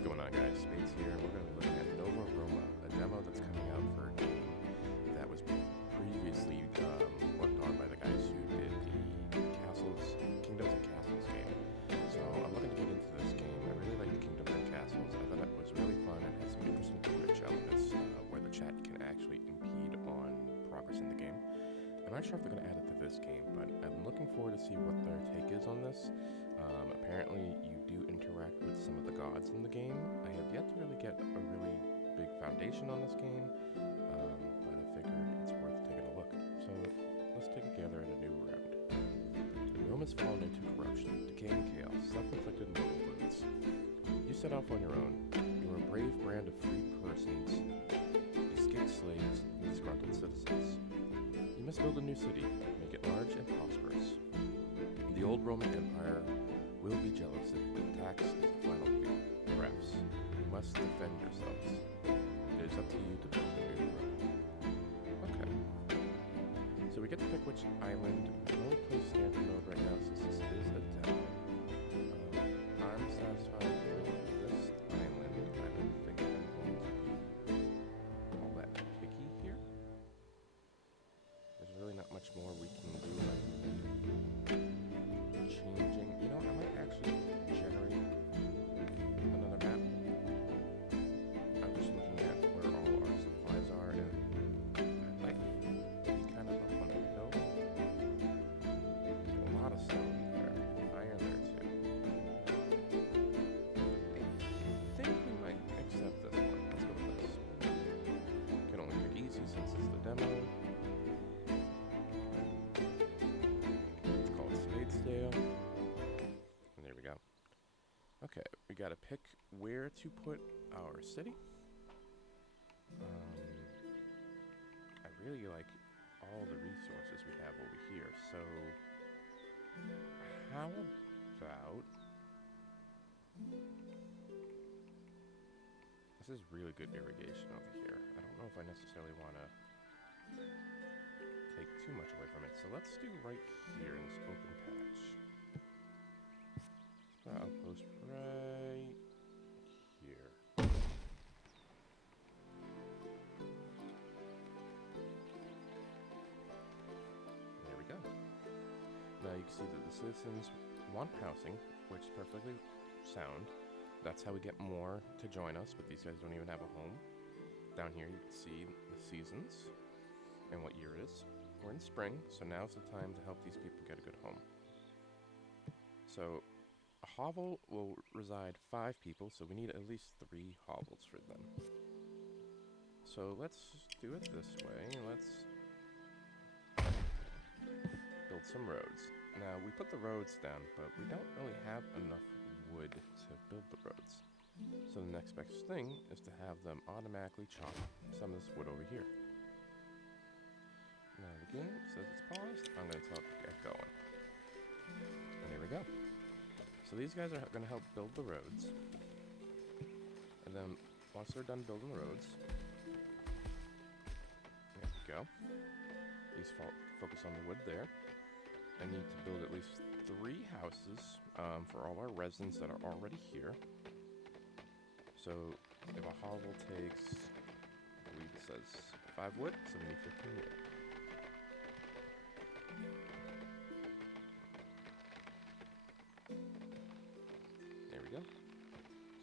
What's going on, guys? Spades here. We're going to be looking at Nova Roma, a demo that's coming out for a game that was previously worked on by the guys who did the Kingdoms and Castles game. So I'm looking to get into this game. I really like Kingdoms and Castles. I thought it was really fun and had some interesting glitch elements where the chat can actually impede on progress in the game. I'm not sure if they're going to add it to this game, but I'm looking forward to see what their take is on this. Apparently, you do interact with some of the gods in the game. I have yet to really get a really big foundation on this game, but I figured it's worth taking a look. So let's take a gather at a new round. Rome has fallen into corruption, decay and chaos, self-inflicted mortal wounds. You set off on your own. You are a brave brand of free persons, escaped slaves, and disgruntled citizens. You must build a new city, make it large and prosperous. The old Roman Empire will be jealous if the tax is the final graphs. You must defend yourselves. It is up to you to build a new Rome. Okay. So we get to pick which island. No place stand for Nova right now since this is a demo. I'm satisfied with this island. I don't think I'm going to be all that picky here. There's really not much more we can do, like changing. You know, I might actually generate another map. I'm just looking at where all our supplies are, and I'd like to be kind of up on a hill. A lot of stone there, iron there too. I think we might accept this one. Let's go with this. Can only pick easy since it's the demo. Let's call it Spadesdale. And there we go. Okay, we gotta pick where to put our city. I really like all the resources we have over here, so how about... This is really good irrigation over here. I don't know if I necessarily want to take too much away from it, so let's do right here in this open patch. Let's put our outpost right here. There we go. Now you can see that the citizens want housing, which is perfectly sound. That's how we get more to join us, but these guys don't even have a home. Down here you can see the seasons and what year it is. We're in spring, so now's the time to help these people get a good home. So a hovel will reside 5 people, so we need at least 3 hovels for them. So let's do it this way. Let's build some roads. Now, we put the roads down, but we don't really have enough wood to build the roads. So the next best thing is to have them automatically chop some of this wood over here. Now the game says it's paused. I'm going to tell it to get going. And there we go. So these guys are going to help build the roads. And then once they're done building the roads, there we go. These focus on the wood there. I need to build at least 3 houses for all our residents that are already here. So if a hovel takes, I believe it says 5 wood, so we need 15 wood. There we go. So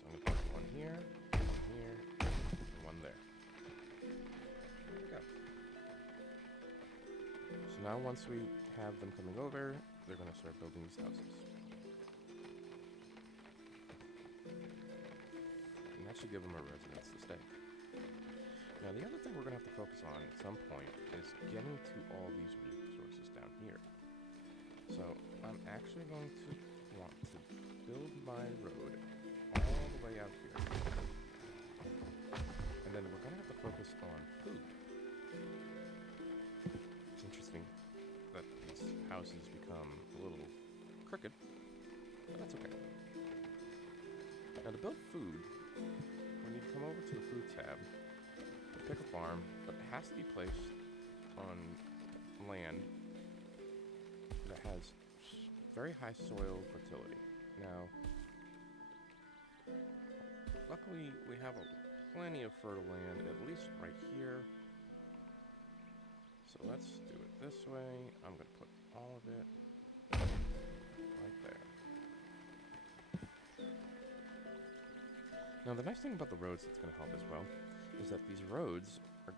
I'm going to put one here, and one there. There we go. So now once we have them coming over, they're going to start building these houses. And that should give them a residence to stay. Now the other thing we're going to have to focus on at some point is getting to all these resources down here. So I'm actually going to want to build my road all the way out here. And then we're going to have to focus on food. It's interesting that these houses become a little crooked, but that's okay. Now to build food, we need to come over to the food tab, pick a farm, but it has to be placed on land that has very high soil fertility. Now, Luckily, we have plenty of fertile land, at least right here. So let's do it this way. I'm going to put all of it right there. Now, the nice thing about the roads that's going to help as well is that these roads are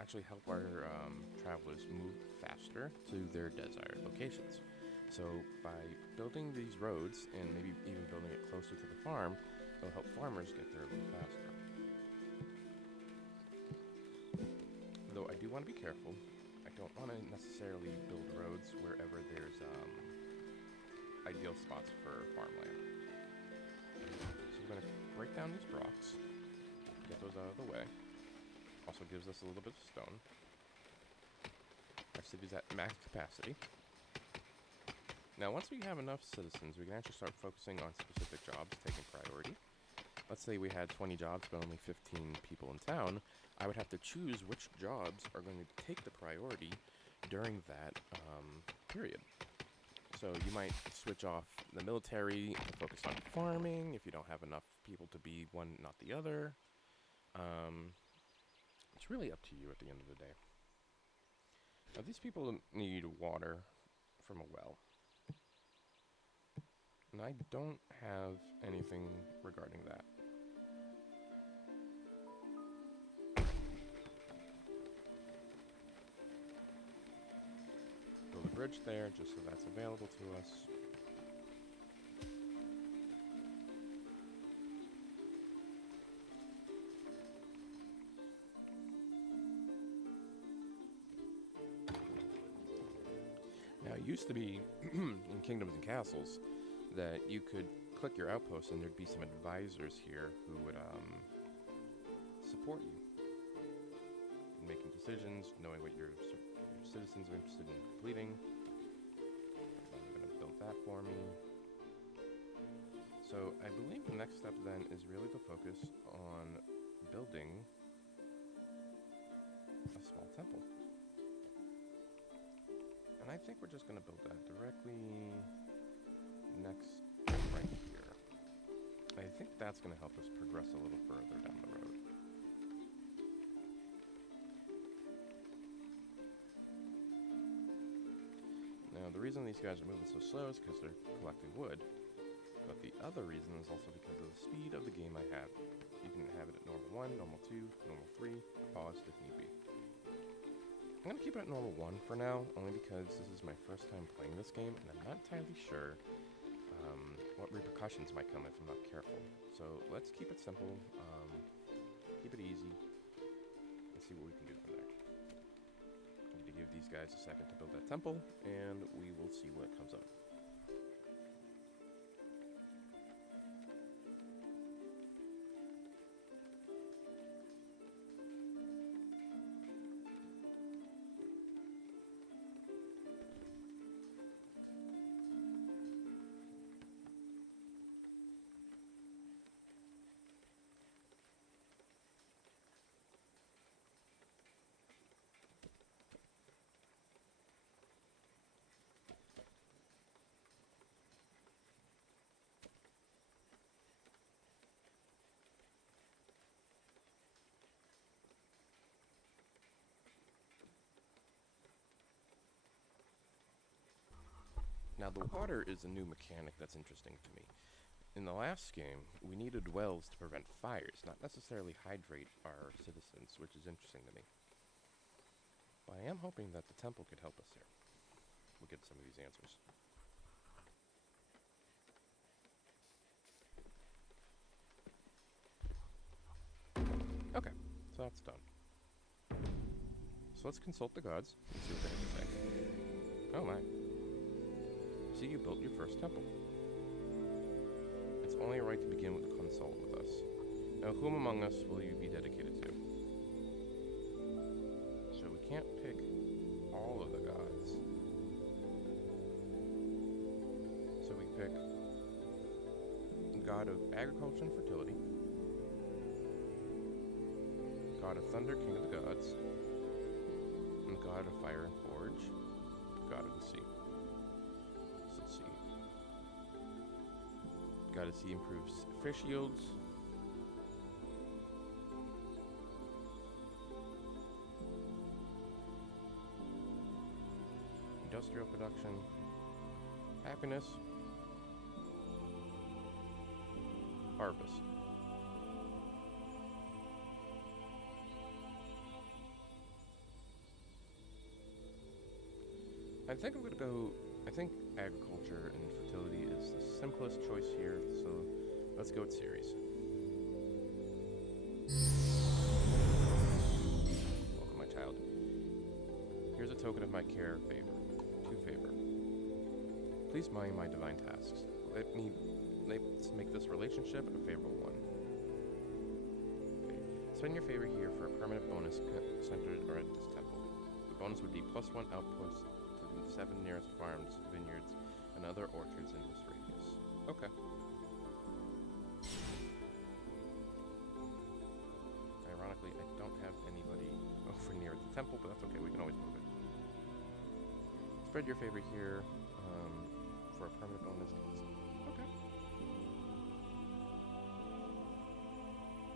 actually help our travelers move faster to their desired locations. So by building these roads and maybe even building it closer to the farm, it'll help farmers get there a little faster. Though I do want to be careful. I don't want to necessarily build roads wherever there's ideal spots for farmland. So we're going to break down these rocks, get those out of the way. Also gives us a little bit of stone. Our city's at max capacity. Now, once we have enough citizens, we can actually start focusing on specific jobs, taking priority. Let's say we had 20 jobs, but only 15 people in town. I would have to choose which jobs are going to take the priority during that period. So you might switch off the military to focus on farming if you don't have enough people to be one, not the other. It's really up to you at the end of the day. Now, these people need water from a well. And I don't have anything regarding that. Build a bridge there just so that's available to us. Now, it used to be in Kingdoms and Castles that you could click your outposts and there'd be some advisors here who would support you in making decisions, knowing what your citizens are interested in completing. I'm going to build that for me. So I believe the next step then is really to focus on building a small temple. And I think we're just going to build that directly next right here. I think that's going to help us progress a little further down the road. Now, the reason these guys are moving so slow is because they're collecting wood. But the other reason is also because of the speed of the game I have. You can have it at normal 1, normal 2, normal 3, paused if need be. I'm going to keep it at normal 1 for now, only because this is my first time playing this game, and I'm not entirely sure what repercussions might come if I'm not careful. So let's keep it simple, keep it easy, and see what we can do from there. I need to give these guys a second to build that temple, and we will see what comes up. Now, the water is a new mechanic that's interesting to me. In the last game, we needed wells to prevent fires, not necessarily hydrate our citizens, which is interesting to me. But I am hoping that the temple could help us here. We'll get some of these answers. Okay, so that's done. So let's consult the gods and see what they have to say. Oh my. See, you built your first temple. It's only right to begin with a consult with us. Now, whom among us will you be dedicated to? So we can't pick all of the gods. So we pick the god of agriculture and fertility, god of thunder, king of the gods, and the god of fire and forge, the god of the sea. So let's see. God of sea improves fish yields. industrial production, happiness, harvest. I think I'm gonna go. I think agriculture and fertility is the simplest choice here, so let's go with Ceres. Welcome, my child. Here's a token of my care, favor. To favor. Please mind my divine tasks. Let's make this relationship a favorable one. Okay. Spend your favor here for a permanent bonus centered at this temple. The bonus would be +1 outpost to the 7 nearest farms, vineyards, and other orchards in this radius. Okay. Ironically, I don't have anybody over near the temple, but that's okay. We can always move it. Spread your favor here for a permanent bonus. Okay.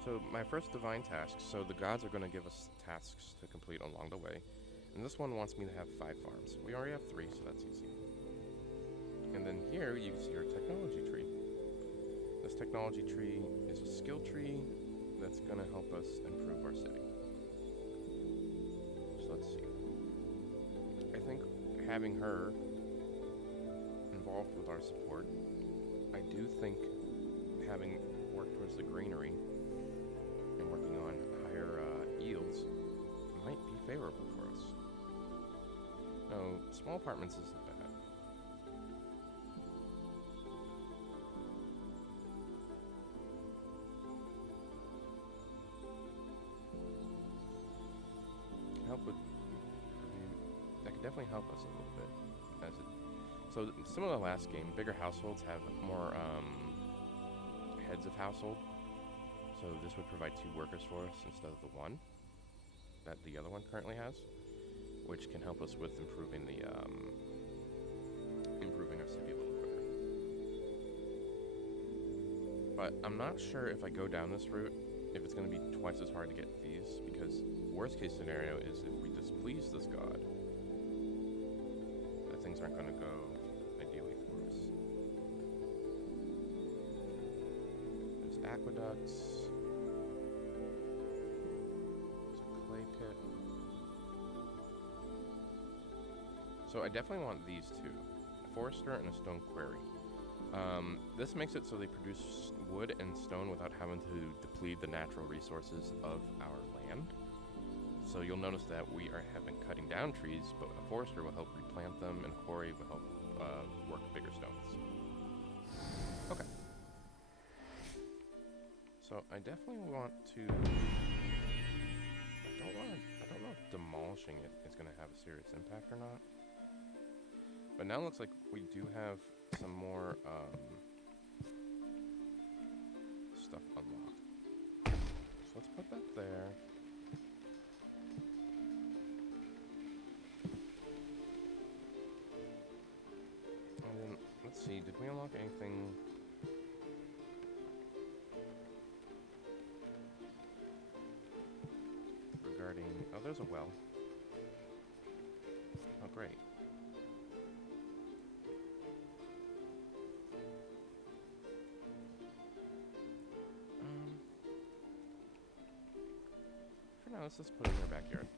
So my first divine task. So the gods are going to give us tasks to complete along the way. And this one wants me to have 5 farms. We already have 3, so that's easy. And then here you can see our technology tree. This technology tree is a skill tree that's going to help us improve our city. So let's see. I think having her involved with our support, I do think having worked towards the greenery and working on higher yields might be favorable for us. No, small apartments isn't bad. Help with that could definitely help us a little bit. So similar to the last game, bigger households have more heads of household. So this would provide 2 workers for us instead of the 1 that the other one currently has, which can help us with improving our city a little quicker. But I'm not sure if I go down this route, if it's going to be twice as hard to get these, because worst case scenario is if we displease this god, that things aren't going to go ideally for us. There's aqueducts. There's a clay pit. So I definitely want these 2, a forester and a stone quarry. This makes it so they produce wood and stone without having to deplete the natural resources of our land. So you'll notice that we have been cutting down trees, but a forester will help replant them, and a quarry will help work bigger stones. Okay. So I definitely want to. I don't know if demolishing it is going to have a serious impact or not. But now it looks like we do have some more stuff unlocked. So let's put that there. And then, let's see, did we unlock anything? Regarding, oh, there's a well. Oh, great. For now, let's just put it in our backyard.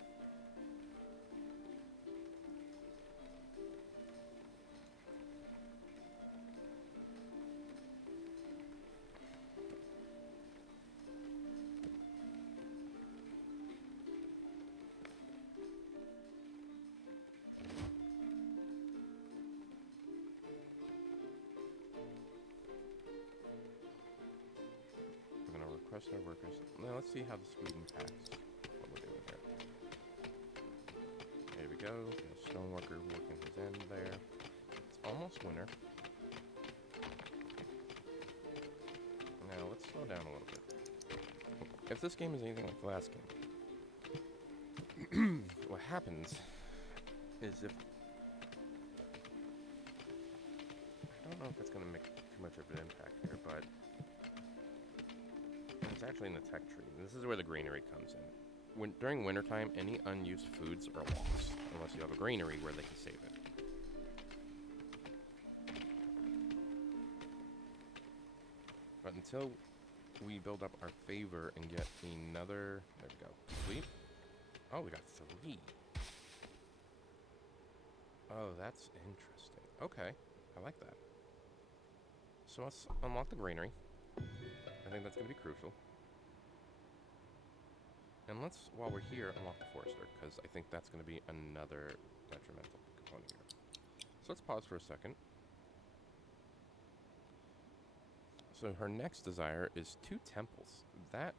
Request our workers. Now let's see how the squeezing packs what we're doing here. There we go. The stone worker working his end there. It's almost winter. Now let's slow down a little bit. If this game is anything like the last game, what happens is if I don't know if it's going to make too much of an impact here, but it's actually in the tech tree. This is where the greenery comes in. During wintertime, any unused foods are lost, unless you have a granary where they can save it. But until we build up our favor and get another... There we go. Complete. Oh, we got 3. Oh, that's interesting. Okay, I like that. So let's unlock the granary. I think that's going to be crucial. And let's, while we're here, unlock the forester, because I think that's going to be another detrimental component here. So let's pause for a second. So her next desire is 2 temples. That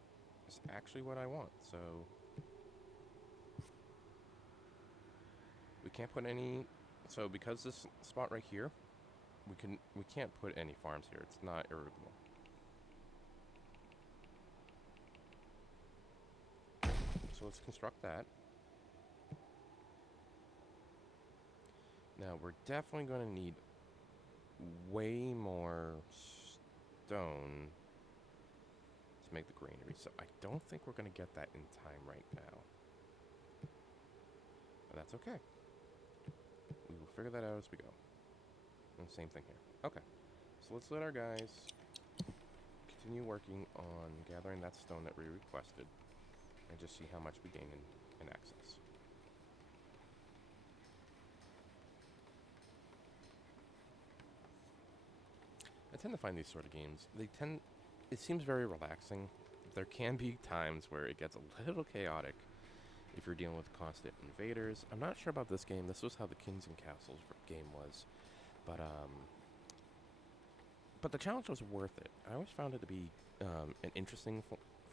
is actually what I want, so... We can't put any... So because this spot right here, we can't put any farms here. It's not irrigable. So let's construct that. Now we're definitely going to need way more stone to make the granary. So I don't think we're going to get that in time right now. But that's okay. We will figure that out as we go. And same thing here. Okay. So let's let our guys continue working on gathering that stone that we requested. And just see how much we gain in access. I tend to find these sort of games, it seems very relaxing. There can be times where it gets a little chaotic if you're dealing with constant invaders. I'm not sure about this game. This was how the Kings and Castles game was. But the challenge was worth it. I always found it to be an interesting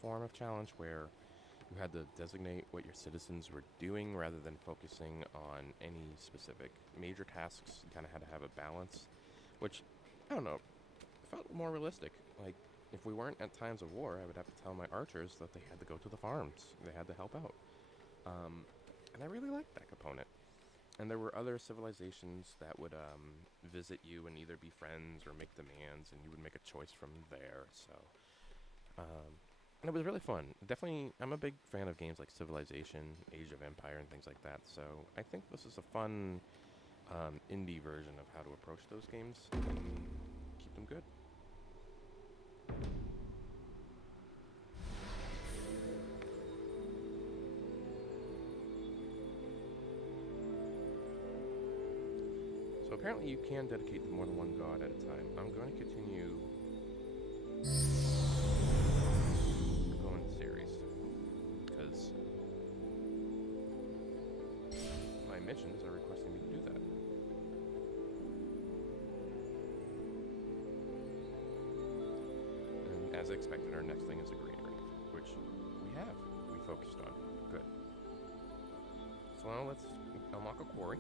form of challenge where you had to designate what your citizens were doing rather than focusing on any specific major tasks. You kind of had to have a balance, which, I don't know, felt more realistic. Like, if we weren't at times of war, I would have to tell my archers that they had to go to the farms. They had to help out. And I really liked that component. And there were other civilizations that would visit you and either be friends or make demands, and you would make a choice from there. So, and it was really fun. Definitely, I'm a big fan of games like Civilization, Age of Empire, and things like that. So I think this is a fun indie version of how to approach those games and keep them good. So apparently you can dedicate to more than one god at a time. I'm going to continue going the series because my missions are requesting me to do that. And as expected, our next thing is a granary, which we have. We focused on. Good. So now let's unlock a quarry.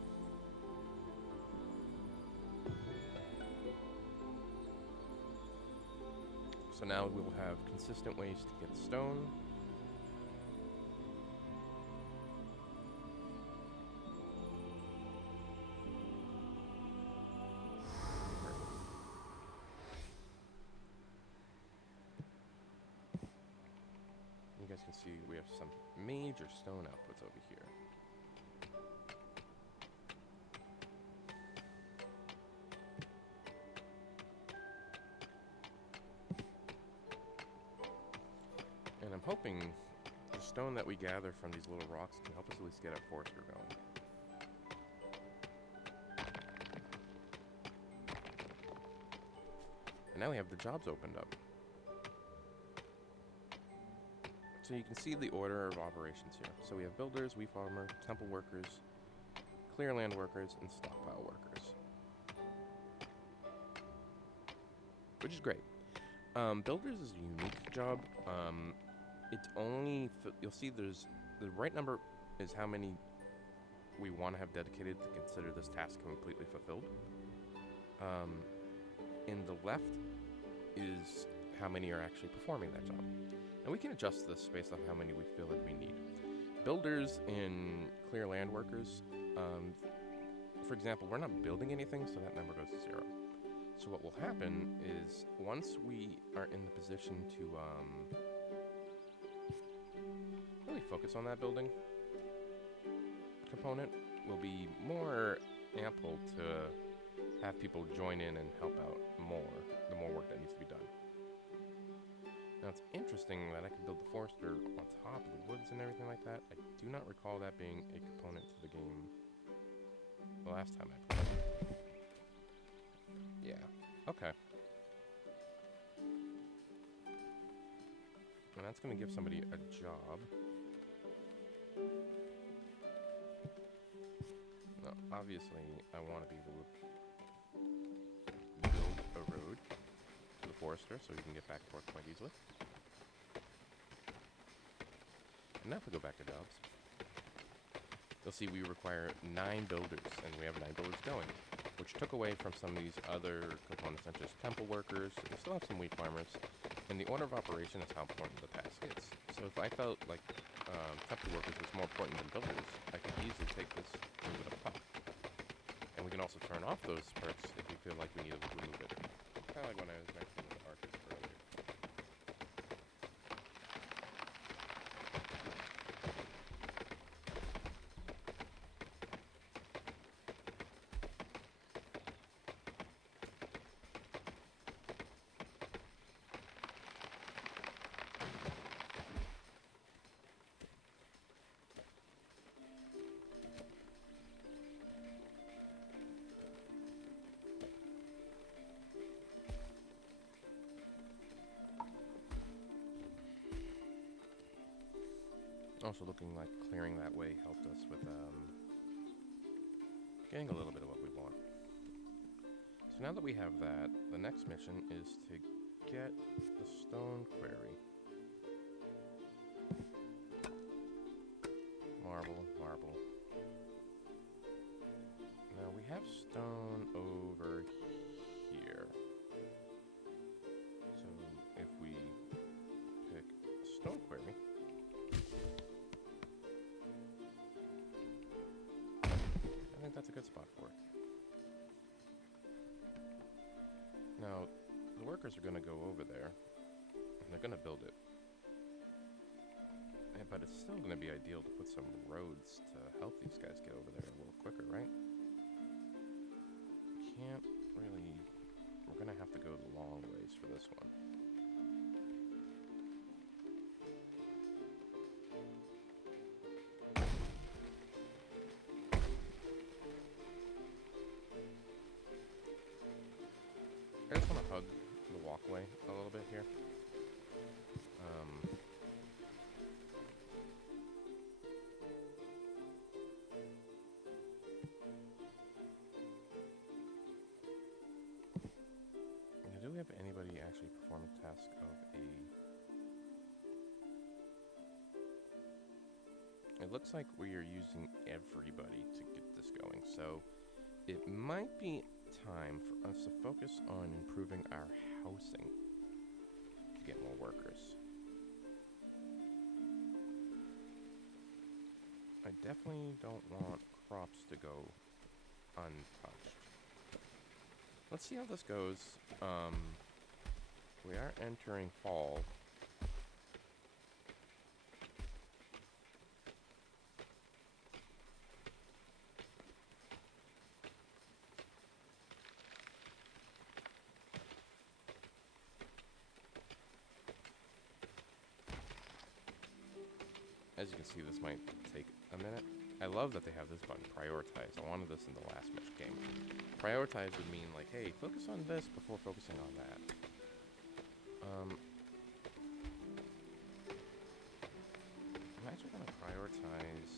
So now we will have consistent ways to get stone. You guys can see we have some major stone outputs over here. And I'm hoping the stone that we gather from these little rocks can help us at least get our forester going. And now we have the jobs opened up. So you can see the order of operations here. So we have builders, wheat farmer, temple workers, clear land workers, and stockpile workers. Which is great. Builders is a unique job. It's only, you'll see there's, the right number is how many we want to have dedicated to consider this task completely fulfilled. In the left is how many are actually performing that job. And we can adjust this based on how many we feel like we need. Builders and clear land workers, for example, we're not building anything, so that number goes to 0. So what will happen is once we are in the position to really focus on that building component, we'll be more ample to have people join in and help out more, the more work that needs to be done. Now it's interesting that I can build the forester on top of the woods and everything like that. I do not recall that being a component to the game the last time I played it. Yeah, okay. And that's going to give somebody a job. Now, obviously, I want to be able to build a road to the forester so we can get back and forth quite easily. And now if we go back to jobs, you'll see we require 9 builders, and we have 9 builders going, which took away from some of these other components such as temple workers. We still have some wheat farmers, and the order of operation is how important the task is. So if I felt like temple workers was more important than builders, I could easily take this and move it up top. And we can also turn off those perks if we feel like we need to remove it. Kind of like when I was mentioning the archers earlier. Also looking like clearing that way helped us with getting a little bit of what we want. So now that we have that, the next mission is to get the stone quarry. Marble, marble. Now we have stone over here. So if we pick stone quarry, I think that's a good spot for it. Now, the workers are going to go over there, and they're going to build it. But it's still going to be ideal to put some roads to help these guys get over there a little quicker, right? Can't really... We're going to have to go the long ways for this one. I just want to hug the walkway a little bit here. Do we have anybody actually perform a task of a... It looks like we are using everybody to get this going, so it might be time for us to focus on improving our housing to get more workers. I definitely don't want crops to go untouched. Let's see how this goes. We are entering fall. As you can see, this might take a minute. I love that they have this button, prioritize. I wanted this in the last match game. Prioritize would mean like, hey, focus on this before focusing on that. I'm actually going to prioritize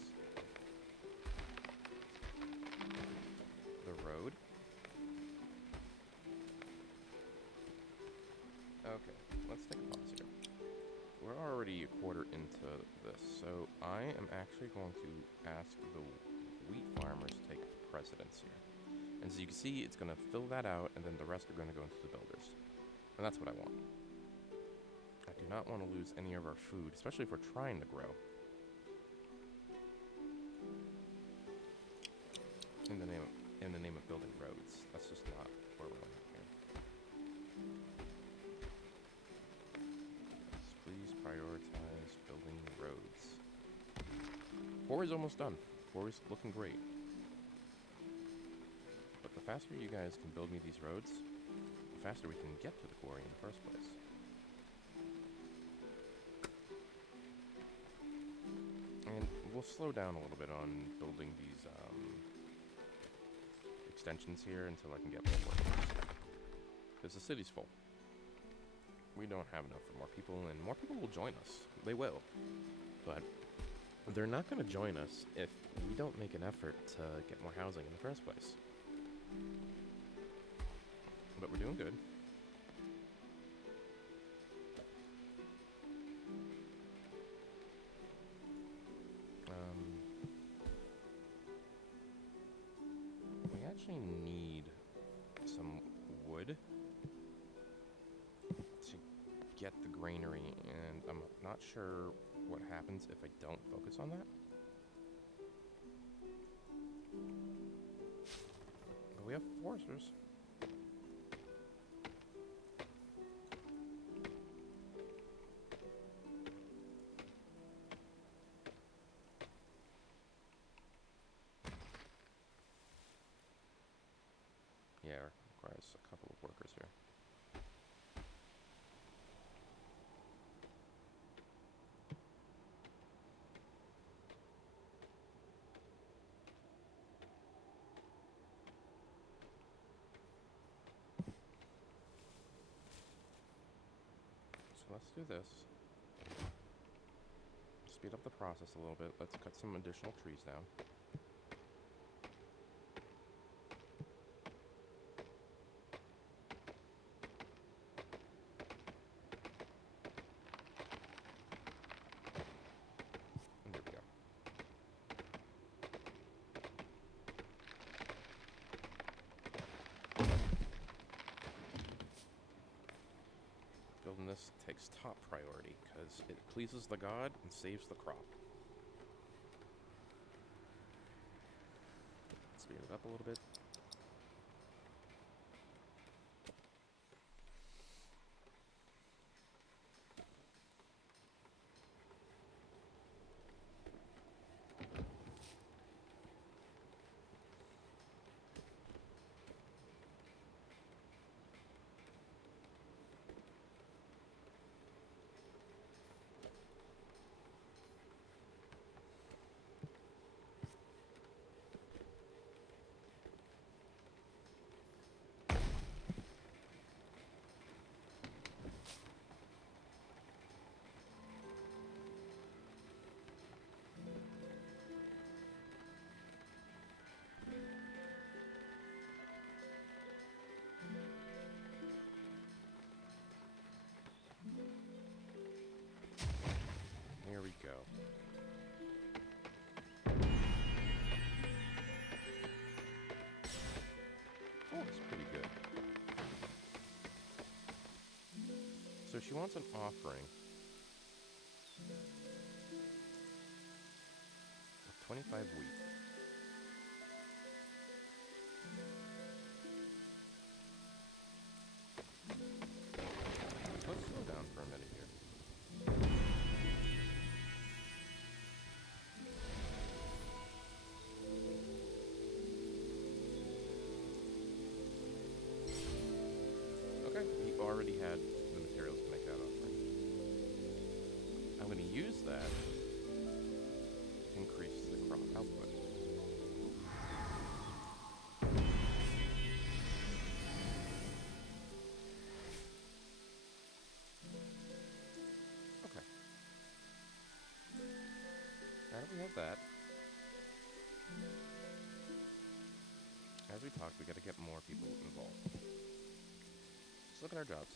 the road. Okay, let's take a pause here. We're already a quarter into this, so I am actually going to ask the wheat farmers to take precedence here. And as you can see, it's going to fill that out, and then the rest are going to go into the builders. And that's what I want. I do not want to lose any of our food, especially if we're trying to grow. In the name of building roads. That's just not where we're going here. Please prioritize building roads. 4 is almost done. 4 is looking great. But the faster you guys can build me these roads, the faster we can get to the quarry in the first place. we'll slow down a little bit on building these extensions here until I can get more workers. Because the city's full. We don't have enough for more people, and more people will join us. They will. But they're not going to join us if we don't make an effort to get more housing in the first place. But we're doing good. We actually need some wood to get the granary, and I'm not sure what happens if I don't focus on that. But we have foresters. Yeah, it requires a couple of workers here. So let's do this. Speed up the process a little bit. Let's cut some additional trees down. And there we go. Building this takes top priority because it pleases the god and saves the crop. Speed it up a little bit. Here we go. Oh, it's pretty good. So she wants an offering of 25 wheat. Let's slow down for a minute here. Okay, he already had the materials to make that offering. I'm going to use that to increase the crop output. Okay. Now that we have that, as we talked, we got to get more people involved. Let's look at our jobs.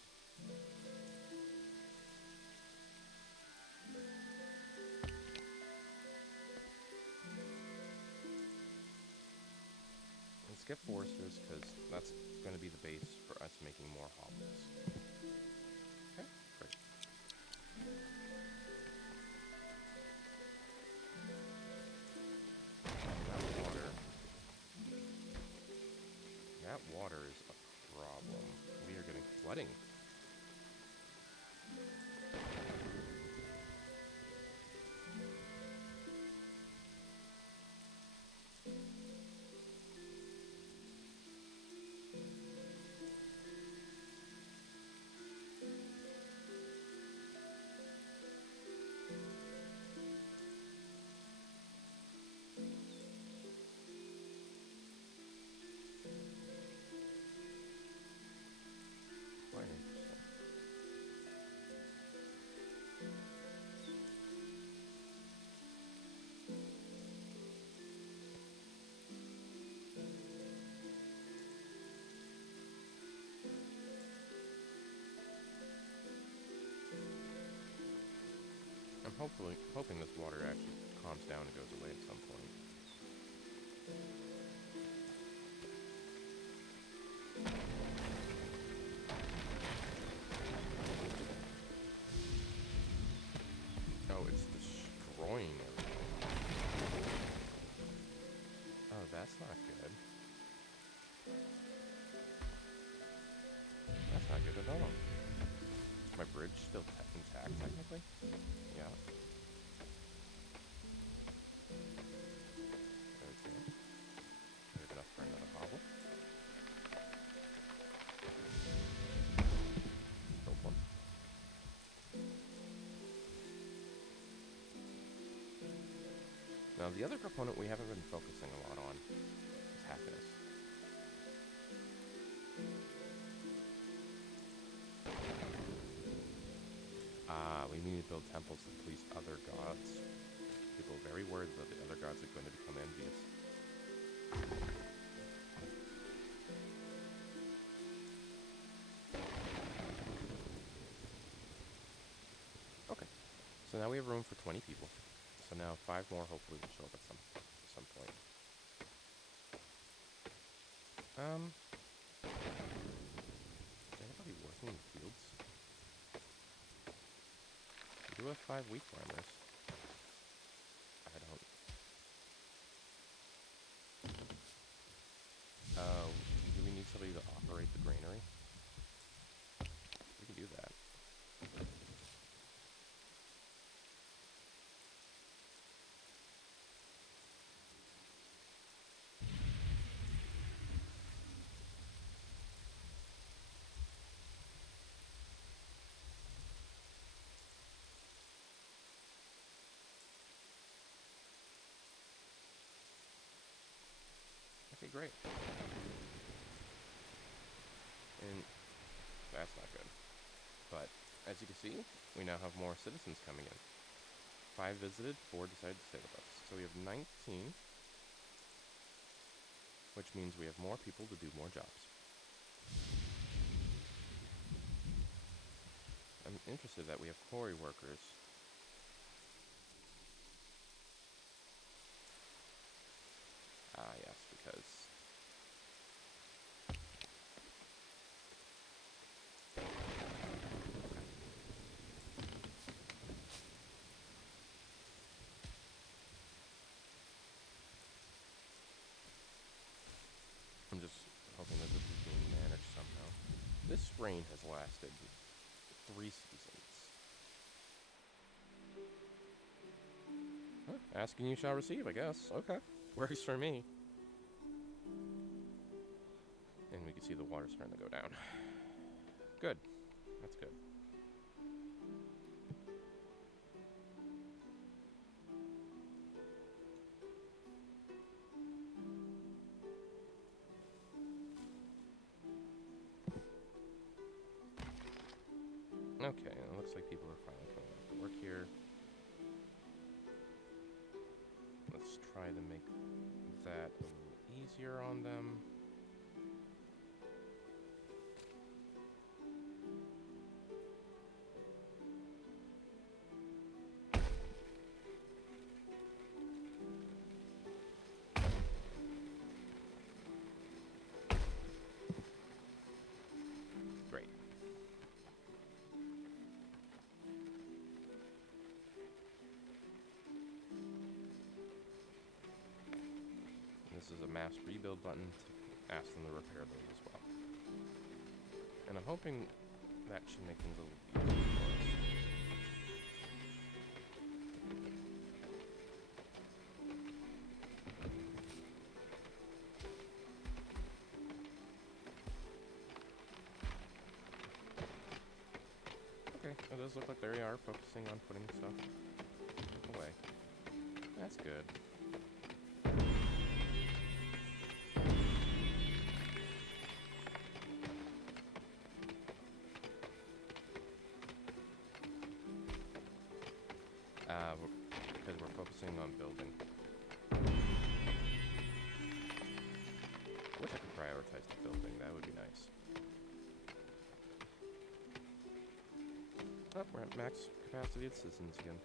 Let's get foresters, because that's going to be the base for us making more hobbles. Okay, great. That water is a problem. We are getting flooding. hoping this water actually calms down and goes away at some point. Oh, it's destroying everything. Oh, that's not good. That's not good at all. Is my bridge still intact, technically? Yeah. Okay. We have enough for another hobble. Build one. Now, the other component we haven't been focusing a lot on is happiness. We need to build temples to please other gods. People are very worried that the other gods are going to become envious. Okay, so now we have room for 20 people. So now 5 more hopefully will show up at some point. Is anybody working in the fields? We do have 5 wheat farmers. I don't... do we need somebody to operate the granary? We can do that. Okay, great. And that's not good. But as you can see, we now have more citizens coming in. 5 visited, 4 decided to stay with us. So we have 19, which means we have more people to do more jobs. I'm interested that we have quarry workers. Ah, yes, because... I'm just hoping that this is being managed somehow. This rain has lasted 3 seasons. Huh? Asking you shall receive, I guess. Okay. Works for me. And we can see the water starting to go down. Good. That's good. Okay, it looks like people are finally coming back to work here. Let's try to make that a little easier on them. Great. This is a mass rebuild button to ask them to repair those as well. And I'm hoping that should make things a little easier for us. Okay, it does look like they are focusing on putting stuff away. That's good. Because we're focusing on building. I wish I could prioritize the building, that would be nice. Oh, we're at max capacity of citizens again.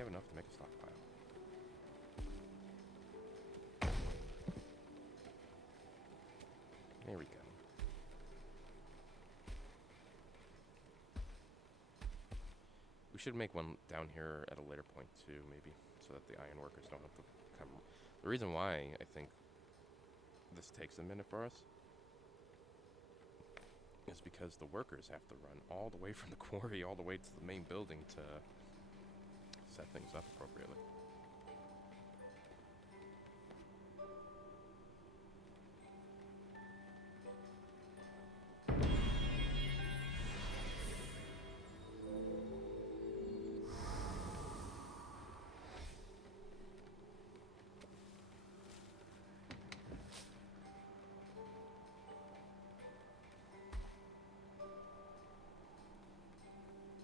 have enough to make a stockpile. There we go. We should make one down here at a later point too, maybe, so that the iron workers don't have to come. The reason why I think this takes a minute for us is because the workers have to run all the way from the quarry all the way to the main building to set things up appropriately.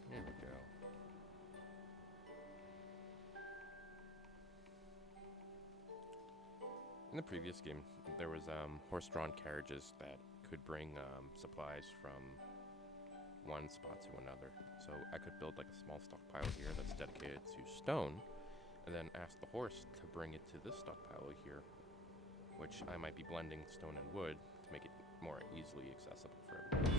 There we go. In the previous game, there was horse-drawn carriages that could bring supplies from one spot to another. So I could build like a small stockpile here that's dedicated to stone, and then ask the horse to bring it to this stockpile here, which I might be blending stone and wood to make it more easily accessible for everyone.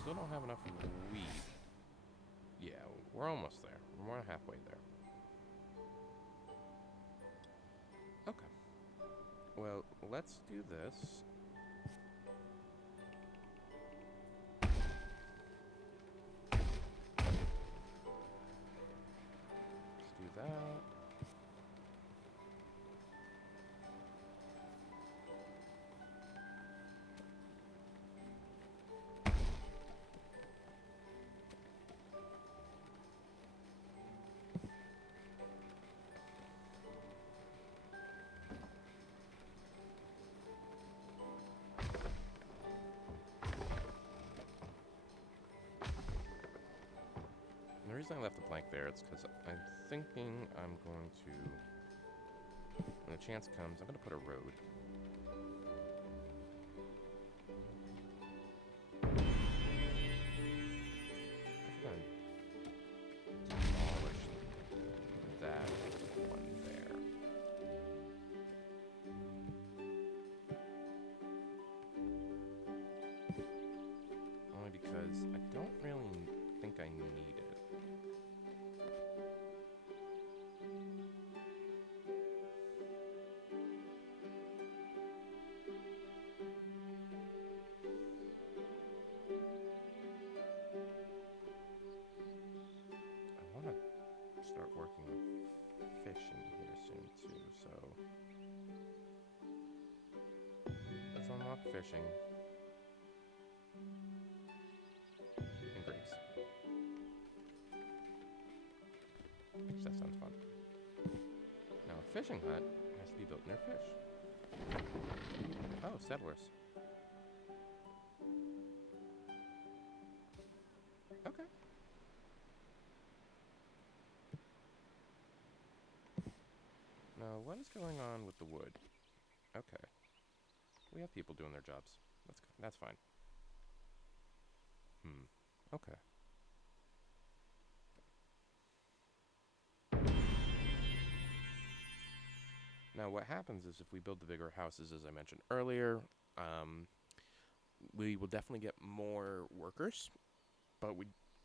Still don't have enough wheat. Yeah, we're almost there. We're more than halfway there. Okay. Well, let's do this. Let's do that. The reason I left the blank there is because I'm thinking I'm going to, when the chance comes, I'm going to put a road. I'm going to demolish that one there. Only because I don't really think I need it. Start working with fishing here soon too, so let's unlock fishing and grapes. That sounds fun. Now a fishing hut has to be built near fish. Oh, settlers. Okay. Now, what is going on with the wood? Okay. We have people doing their jobs. That's fine. Okay. Now, what happens is if we build the bigger houses, as I mentioned earlier, we will definitely get more workers, but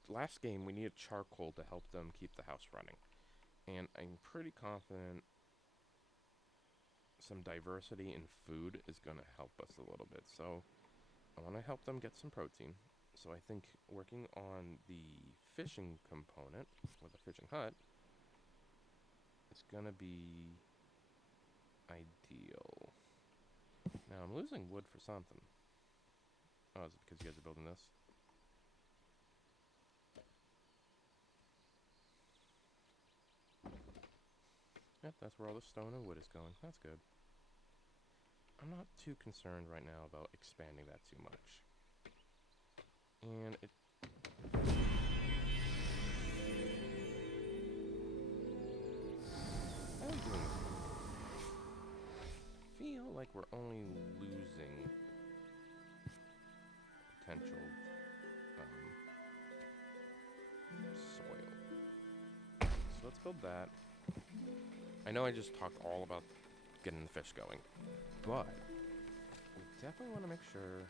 last game we needed charcoal to help them keep the house running. And I'm pretty confident some diversity in food is going to help us a little bit. So I want to help them get some protein. So I think working on the fishing component with a fishing hut is going to be ideal. Now I'm losing wood for something. Oh, is it because you guys are building this? Yep, that's where all the stone and wood is going. That's good. I'm not too concerned right now about expanding that too much. And it... How are we doing this? I feel like we're only losing potential let's build that. I know I just talked all about getting the fish going, but we definitely want to make sure.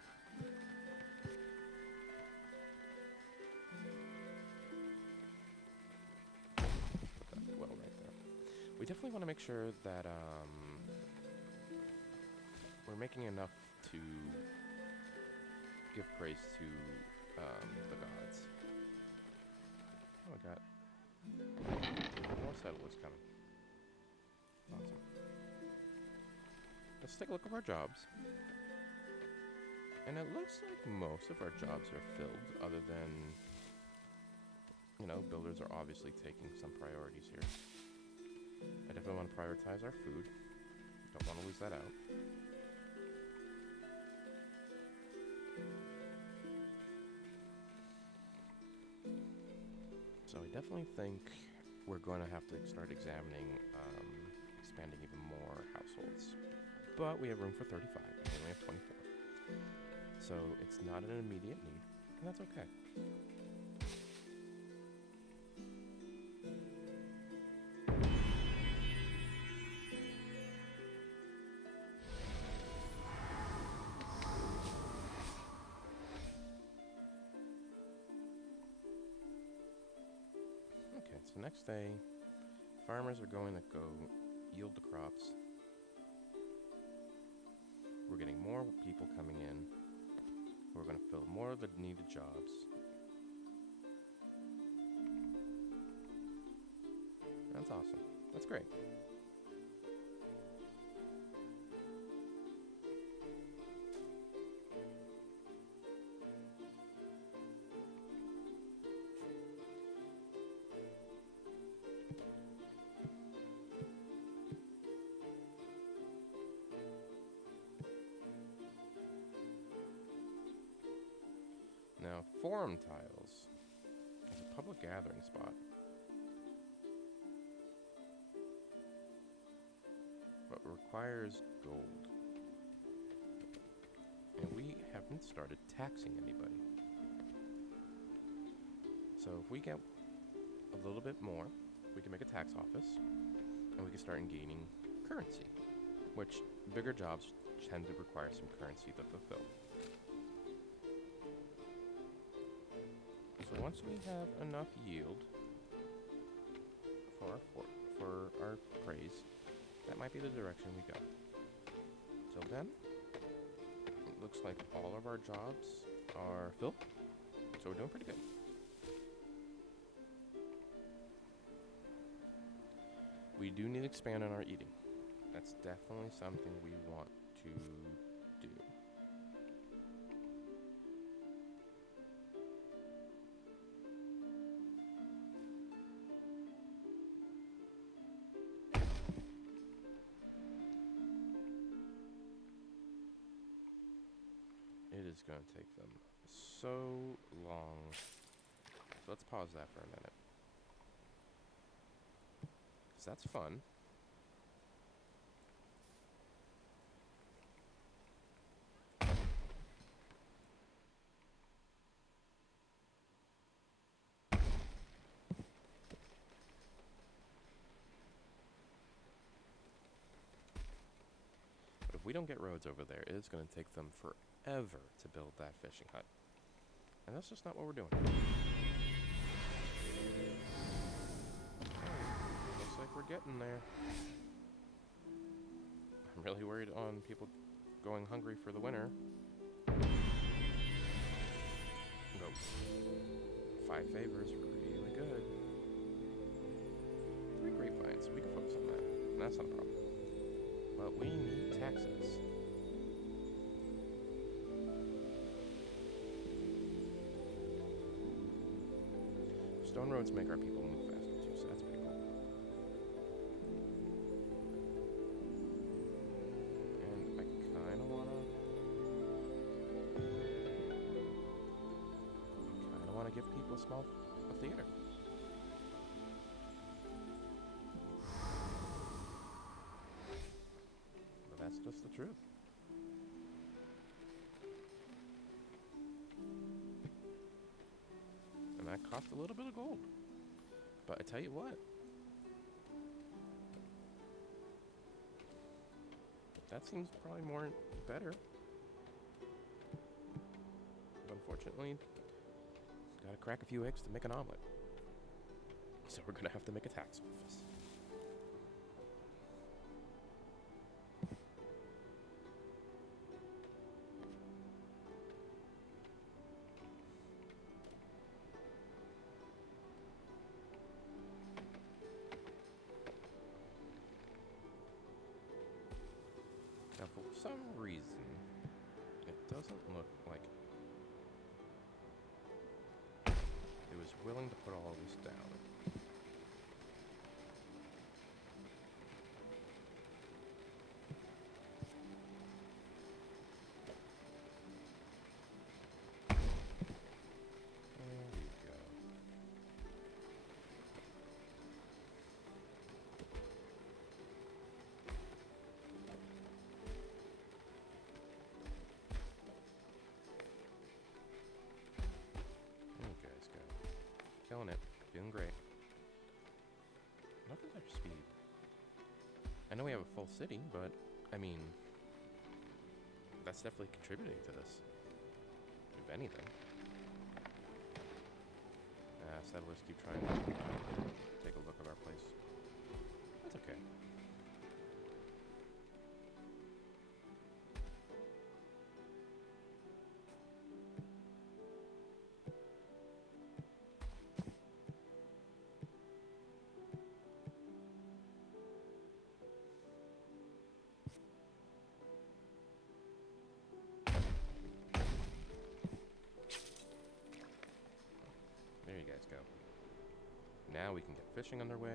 Put that well right there. We definitely want to make sure that we're making enough to give praise to the gods. Oh, I got more settlers coming. Awesome. Let's take a look at our jobs. And it looks like most of our jobs are filled, other than, you know, builders are obviously taking some priorities here. I definitely want to prioritize our food. Don't want to lose that out. So I definitely think we're going to have to start examining expanding even more households. But we have room for 35, and we only have 24. So it's not an immediate need, and that's okay. Okay, so next day, farmers are going to go yield the crops. We're getting more people coming in. We're going to fill more of the needed jobs. That's awesome. That's great. Now, forum tiles is a public gathering spot. But requires gold. And we haven't started taxing anybody. So if we get a little bit more, we can make a tax office, and we can start gaining currency, which bigger jobs tend to require some currency to fulfill. So once we have enough yield for our praise, that might be the direction we go. Till then, it looks like all of our jobs are filled, so we're doing pretty good. We do need to expand on our eating. That's definitely something we want to do. It is going to take them so long. So let's pause that for a minute. Because that's fun. But if we don't get roads over there, it's going to take them forever to build that fishing hut. And that's just not what we're doing. Looks like we're getting there. I'm really worried on people going hungry for the winter. Go. 5 favors, really good. 3 grapevines, we can focus on that. That's not a problem. But we need taxes. Stone roads make our people move faster too, so that's pretty cool. And I kind of want to give people a theater. But that's just the truth. And that cost a little bit of gold. But I tell you what, That seems probably more better. But unfortunately, gotta crack a few eggs to make an omelet. So we're gonna have to make a tax office. Now, for some reason, it doesn't look like it was willing to put all this down. There we go. There you guys go. Killing it. Doing great. What is our speed? I know we have a full city, but, I mean, that's definitely contributing to this, if anything. Settlers keep trying to take a look at our place. That's okay. There you guys go. Now we can get fishing underway.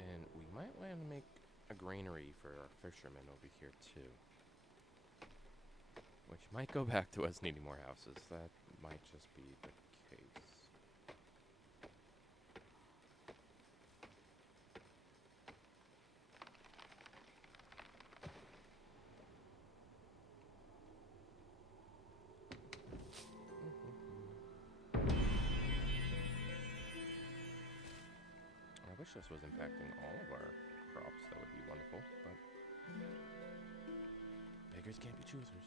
And we might want to make a granary for our fishermen over here too. Which might go back to us needing more houses. That might just be the case. I wish this was impacting all of our crops. That would be wonderful, but beggars can't be choosers.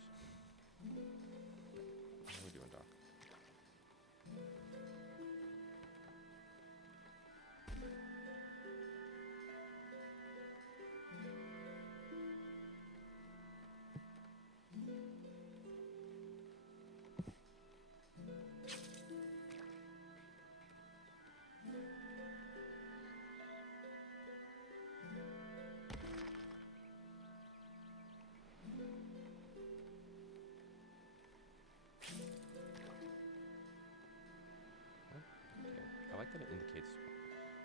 How are we doing, Doc? Okay. I like that it indicates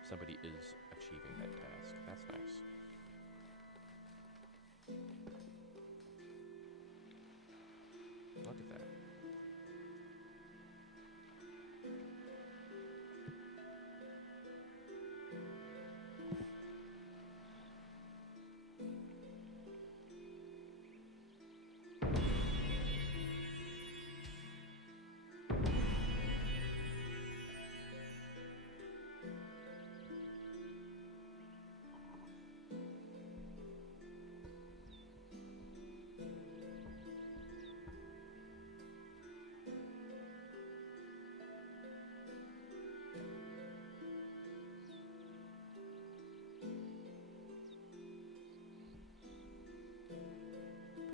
somebody is achieving that task. That's nice. Look at that.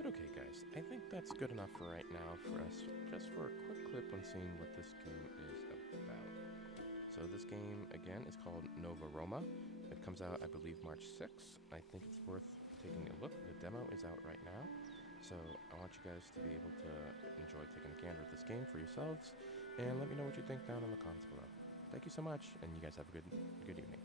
But okay, guys, I think that's good enough for right now for us, just for a quick clip on seeing what this game is about. So this game, again, is called Nova Roma. It comes out, I believe, March 6th. I think it's worth taking a look. The demo is out right now. So I want you guys to be able to enjoy taking a gander at this game for yourselves, and let me know what you think down in the comments below. Thank you so much, and you guys have a good evening.